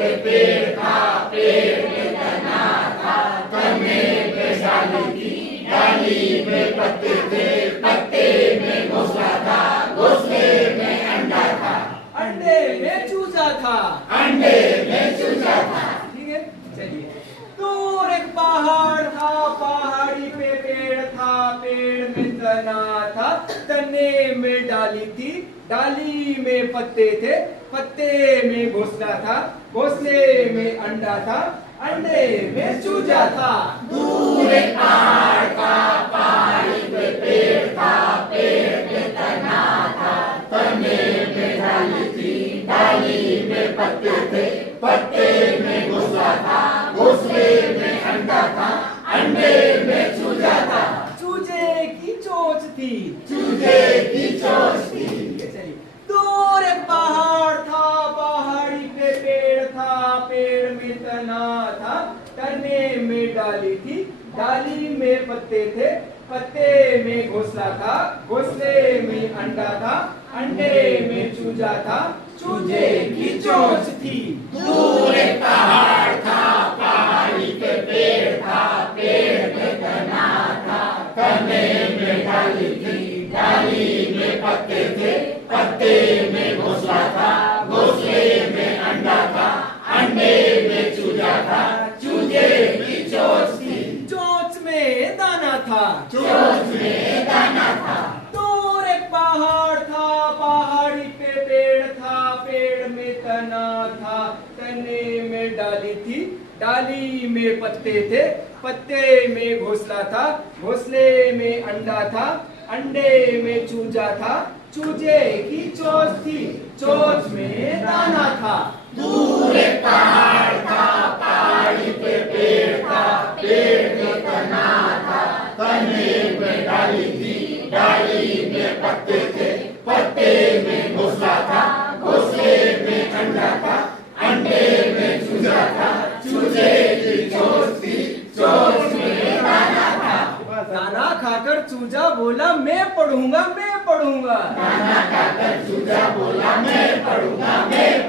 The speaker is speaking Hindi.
पे पेड़ था, पेड़ में तना था, तने पे डाली थी, डाली में पत्ते थे, पत्ते में घोंसला था, घोंसले में अंडा था, अंडे में चूजा था, अंडे में चूजा था। ठीक है, चलिए। दूर एक पहाड़ था, पहाड़ी पे पेड़ था, पेड़ में तना था, तने में डाली थी, डाली में पत्ते थे, पत्ते में घोंसला था, घोंसले में अंडा था, अंडे में चूजा था। दूर एक पहाड़ था, पहाड़ी पे पेड़ था, पेड़ में तना था, तने में डाली थी, डाली में पत्ते थे, पत्ते में घोंसला था, घोंसले में अंडा था, अंडे में चूजा था। चूजे की चोंच थी, चूजे की चोंच थी। चलिए। दूर एक पहाड़ था, पहाड़ी पे पेड़ था, पेड़ में तना था, तने में डाली थी, डाली में पत्ते थे, पत्ते में घोंसला था, घोंसले में अंडा था, अंडे में चूजा था, चूजे की चोंच थी। दूर एक पहाड़ था, पहाड़ी पे पेड़ था, पेड़ में तना था, तने में डाली थी, डाली में पत्ते थे, पत्ते में घोंसला था, घोंसले में अंडा था, अंडे में चूजा था, चूजे की चोंच थी। चोंच में दाना था, चोंच में दाना था। दूर एक पहाड़ था, पहाड़ी पे पेड़ था, पेड़ में तना था, तने में डाली थी, डाली में पत्ते थे, पत्ते में घोंसला था, घोंसले में अंडा था, अंडे में चूजा था, चूजे की चोंच थी, चोंच में दाना था। दूर एक पहाड़ था, पहाड़ी पे पेड़ था, पेड़ में तना था, तने में डाली थी, डाली में पत्ते थे, पत्ते में घोंसला था, घोंसले में अंडा था, अंडे में चूजा था, चूजे की चोंच थी, चोंच में दाना था। दाना खाकर चूजा बोला मैं पढ़ूंगा, मैं पढ़ूंगा। दाना खाकर चूजा बोला मैं पढ़ूंगा, मैं